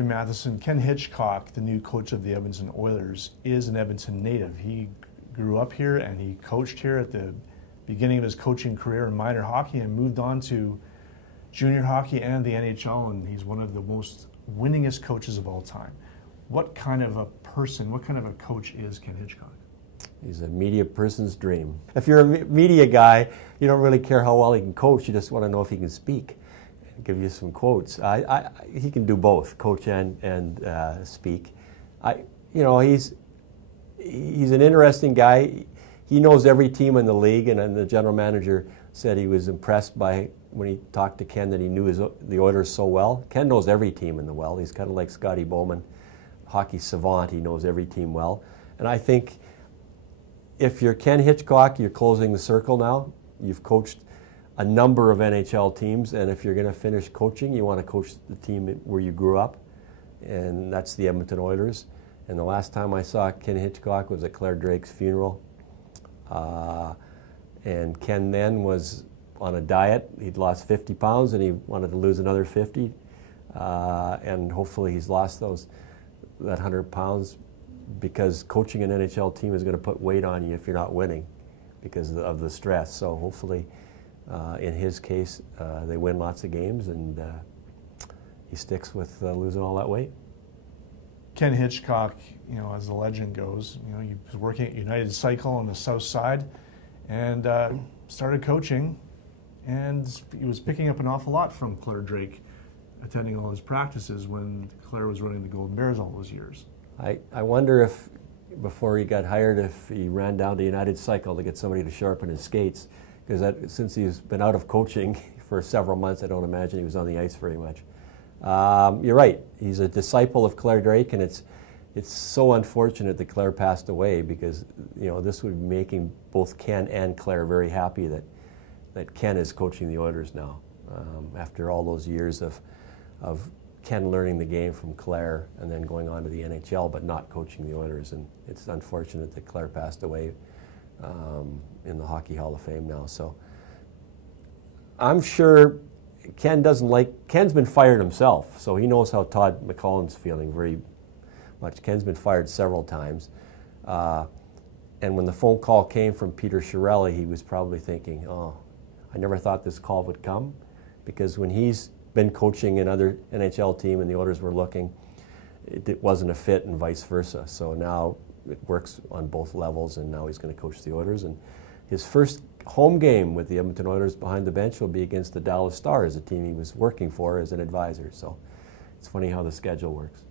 Jim Matheson, Ken Hitchcock, the new coach of the Edmonton Oilers, is an Edmonton native. He grew up here and he coached here at the beginning of his coaching career in minor hockey and moved on to junior hockey and the NHL, and he's one of the most winningest coaches of all time. What kind of a person, what kind of a coach is Ken Hitchcock? He's a media person's dream. If you're a media guy, you don't really care how well he can coach, you just want to know if he can speak. I'll give you some quotes. He can do both, coach and speak. He's an interesting guy. He knows every team in the league, and the general manager said he was impressed by, when he talked to Ken, that he knew the Oilers so well. Ken knows every team in the well. He's kind of like Scotty Bowman, hockey savant. He knows every team well. And I think if you're Ken Hitchcock, you're closing the circle now. You've coached a number of NHL teams, and if you're going to finish coaching, you want to coach the team where you grew up, and that's the Edmonton Oilers. And the last time I saw Ken Hitchcock was at Claire Drake's funeral. And Ken then was on a diet. He'd lost 50 pounds and he wanted to lose another 50. And hopefully he's lost that 100 pounds, because coaching an NHL team is going to put weight on you if you're not winning because of the stress. So hopefully, in his case, they win lots of games and he sticks with losing all that weight. Ken Hitchcock, as the legend goes, he was working at United Cycle on the south side and started coaching, and he was picking up an awful lot from Claire Drake, attending all his practices when Claire was running the Golden Bears all those years. I wonder if, before he got hired, if he ran down to United Cycle to get somebody to sharpen his skates, because since he's been out of coaching for several months, I don't imagine he was on the ice very much. You're right. He's a disciple of Claire Drake, and it's so unfortunate that Claire passed away, because this would be making both Ken and Claire very happy that Ken is coaching the Oilers now, after all those years of Ken learning the game from Claire and then going on to the NHL, but not coaching the Oilers. And it's unfortunate that Claire passed away in the Hockey Hall of Fame now. So I'm sure Ken's been fired himself, so he knows how Todd McCullen's feeling very much. Ken's been fired several times. And when the phone call came from Peter Chiarelli, he was probably thinking, oh, I never thought this call would come, because when he's been coaching another NHL team and the Oilers were looking, it wasn't a fit, and vice versa. So now it works on both levels, and now he's going to coach the Oilers. And his first home game with the Edmonton Oilers behind the bench will be against the Dallas Stars, a team he was working for as an advisor. So it's funny how the schedule works.